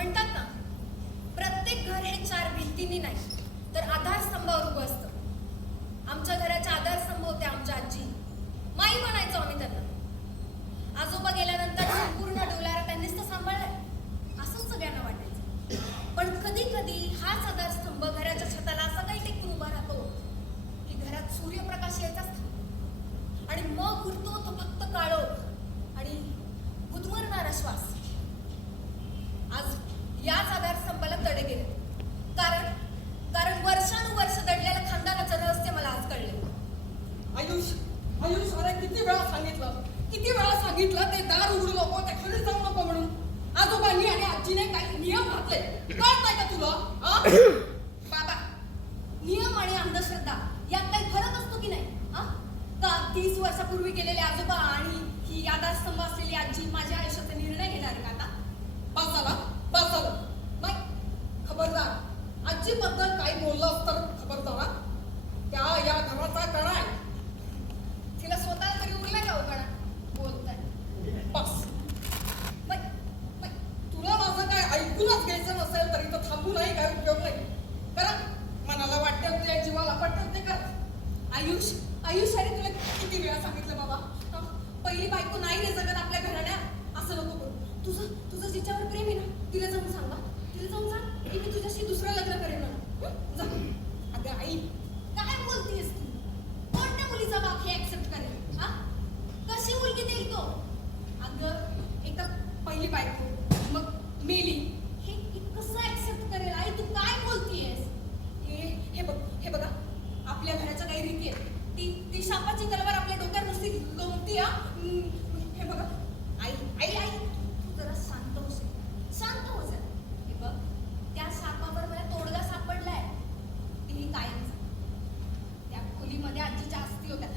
म्हणतात ना, प्रत्येक घर हे चार भिंतींनी नाही तर आधारस्तंभावर उभं असतं. आमच्या घराच्या आधारस्तंभ होते आमच्या आजी. माई म्हणायचो आम्ही त्यांना. आजोबा गेल्यानंतर संपूर्ण डोलारा त्यांनीच तर सांभाळलाय असं सगळ्यांना वाटायचं. पण कधी कधी हाच आधारस्तंभ घराच्या छताला असा काही टेकून उभा राहतो की घरात सूर्यप्रकाश यायचाच थांबतो आणि मग उरतो तो फक्त काळोख आणि गुदमरणारा श्वास. आज याच आधारस्तंभाला तडे गेले. कारण वर्षानुवर्ष दडलेलं खानदानाचं रहस्य मला आज कळले. आयुष आयुष अरे किती वेळा सांगितलं ते दार उघडू नको, ते खाली जाऊ नको म्हणून. आजोबांनी आणि आजीने काही नियम घातले, कळतंय का तुला? बाबा, नियम आणि अंधश्रद्धा यात काही फरक असतो की नाही? का 30 वर्षापूर्वी गेलेले आजोबा आणि ही आधारस्तंभ असलेली आजी माझ्या आयुष्याचा निर्णय घेणार आहे का आता? बस झालं. नाही, खबरदार. आजीबद्दल काही बोललं तर खबरदार. त्या या घराचा कणा आहे. तिला स्वतःला तरी उरलाय का उघडा बोलताय? बस. नाही, तुला माझं काय ऐकूनच घ्यायचं नसेल तरी तर थांबू नाही, काय उपयोग नाही. कारण मनाला वाटतं ते, जीवाला वाटतं ते कर. आयुष अरे तुला किती वेळा सांगितलं बाबा, पहिली बायको नाही रे जगत आपल्या घराण्यात, असं नको करू. तुझं जिच्यावर प्रेम आहे ना, तिला जाऊन सांग की मी तुझ्याशी दुसरं लग्न करेन म्हणून. अगं आई, काय बोलतीयस तू? कोणत्या मुलीचा बाप हे ऍक्सेप्ट करेल? कशी मुलगी देईल तो? अगं एक तर पहिली बायको, मग मेली, हे कसं ऍक्सेप्ट करेल? आई तू काय बोलतीयस? हे बघा, आपल्या घराच्या काही रीती आहेत. ती शापाची तलवार आपल्या डोक्यात नुसती लोंबती. हे बघा आई तू जरा शांत हो जरा. हे बघ, त्या शापावर मला तोडगा सापडलाय. तीही कायम त्या खोलीमध्ये आजीच्या अस्थी होत्या.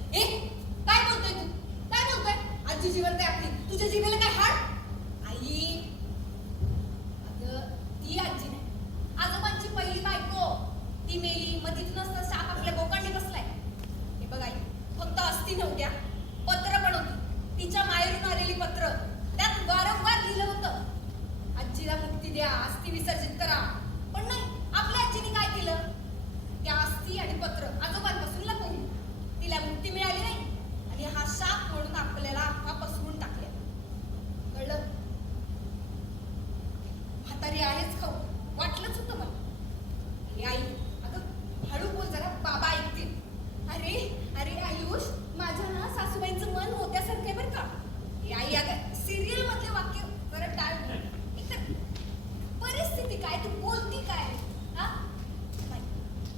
काय बोलतोय तू? काय बोलतोय? आजी जिवंत आहे आपली, तुझ्या जीवेला काय हाड? आई अगं, ती आजी नाही, आजोबांची पहिली बायको. ती मेली, मग तिथूनच तर शाप आपल्या बोकांडी बसलाय. हे बघ आई, फक्त अस्थी नव्हत्या, पत्र पण होती. तिच्या माहेरून आलेली पत्र. त्यात वारंवार लिहिलं होतं, आजीला मुक्ती द्या, अस्थी विसर्जित करा. पण नाही, आपल्या आजीने काय केलं? त्या अस्थी आणि पत्र आजोबांपासून लपवली. तिला मुक्ती मिळाली नाही आणि हा शाप म्हणून आपल्याला आत्मा पसरून टाकल्या. कळलं? म्हातारी आहेच खाऊ, वाटलंच होतं मला. हे आई, अगं हळू बोल जरा, बाबा ऐकतील. अरे आयुष, माझ्या ना सासूबाईंचं मन होत्यासारखं बरं का. हे आई, अगं सिरियल मधले वाक्य जरा टाळ. परिस्थिती काय, तू बोलती काय?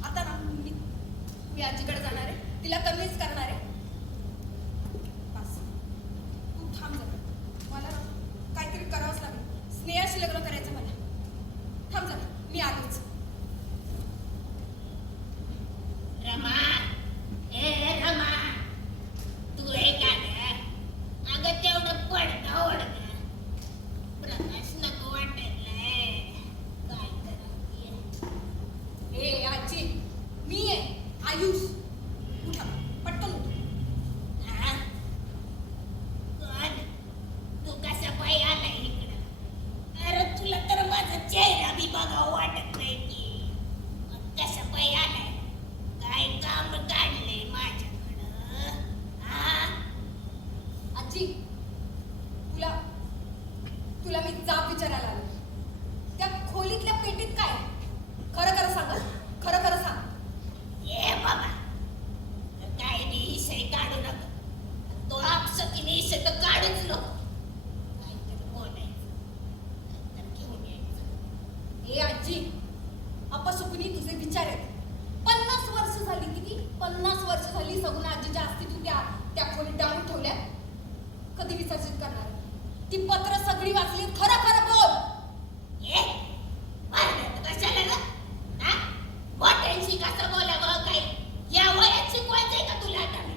आता ना मी आजीकडे जाणार आहे, तिला कन्व्हिन्स करणार आहे. बस तू थांब जरा, मला काहीतरी करावंच लागेल. स्नेहाशी लग्न करायचं मला. थांब जरा, मी आलीच. रमा, रमा, तू हे काय अगं तेवढं पडतं ओढतं. प्रकाश नको वाटायलाय. काय करावं? आजी, मी आहे आयुष. उठा, पटकन उठ. कोण? तू कसा पाय आलाय इकडं? अरे तुला तर माझा चेहरा बी बघावं वाटत नाही की. कसा पाय आलाय? काय काम काढलंय माझ्याकडं? आजी, तुला मी जाब विचारायला आलो. त्या खोलीतल्या पेटीत काय? खरं सांग. ये बाबा, काय बी इशय काढू नका. तो आपसकीने इशय तर काढूच नको. काहीतरी बोलायचं, काहीतरी घेऊन यायचं. आजी, अपशकुनी तुझे विचार आहेत. 50 वर्ष झाली. किती? 50 वर्ष झाली सगुण आजीच्या अस्थी तू त्या खोलीत डाळून ठेवल्या. कधी विसर्जित करणार? ती पत्र सगळी वाचली. खरं बोल. ये भारतात कशाला ग? मोठ्यांशी कसं बोलावं? काय या वयात शिकवायचंय का तुला? आता मी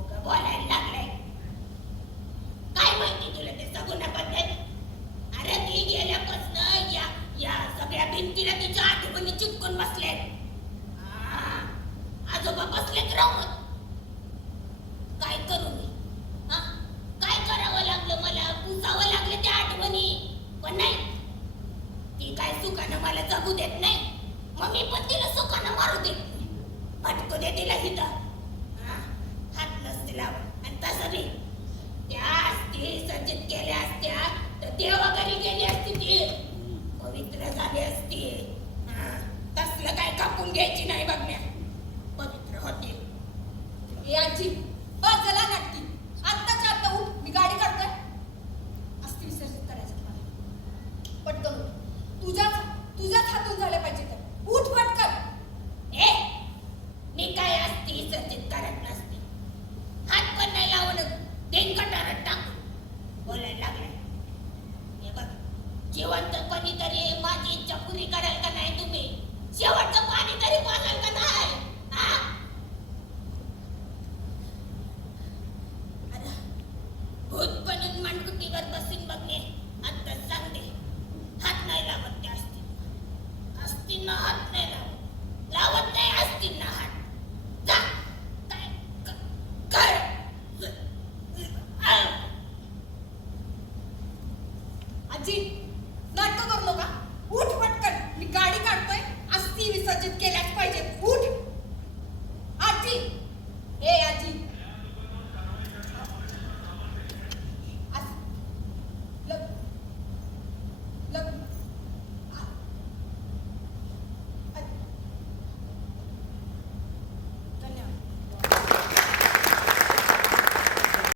उगा बोलायला लागलाय. काय माहिती तुला ते सगुणाबद्दल? अरे ती गेल्यापासून या सगळ्या भिंतीला तिच्या आठवणी चिटकून बसल्यात. आजोबा बसलेत राहून. काय करू मी? काय करावं लागलं मला? पुसावं लागलं त्या आठवणी. पण नाही, सुखानं मला जगू देत नाही मग मी पण तिला सुखानं मारू देत नाही. भटकू दे तिला हिथं. हा, हात नसते लावत. आणि तसं बी त्या असती सज्जित केल्या असत्या तर देवा घरी गेली असती ती पवित्र झाली असती. हा, तसलं काय कापून घ्यायची नाही बघण्या. पवित्र होती. ए आजी बस झाला नाटकी. आत्ताच्या आत्ता उठ, मी गाडी काढतोय. अस्थि विसर्जित करायचं मला. पटकन उठ. तुझ्याच हातून झालं पाहिजे तर उठ पटकन. ए मी काय असती विसर्जित करत नसते. हात पण नाही लावून देन कटारात टाकून बोलायला लागलाय. हे बघ जिवंत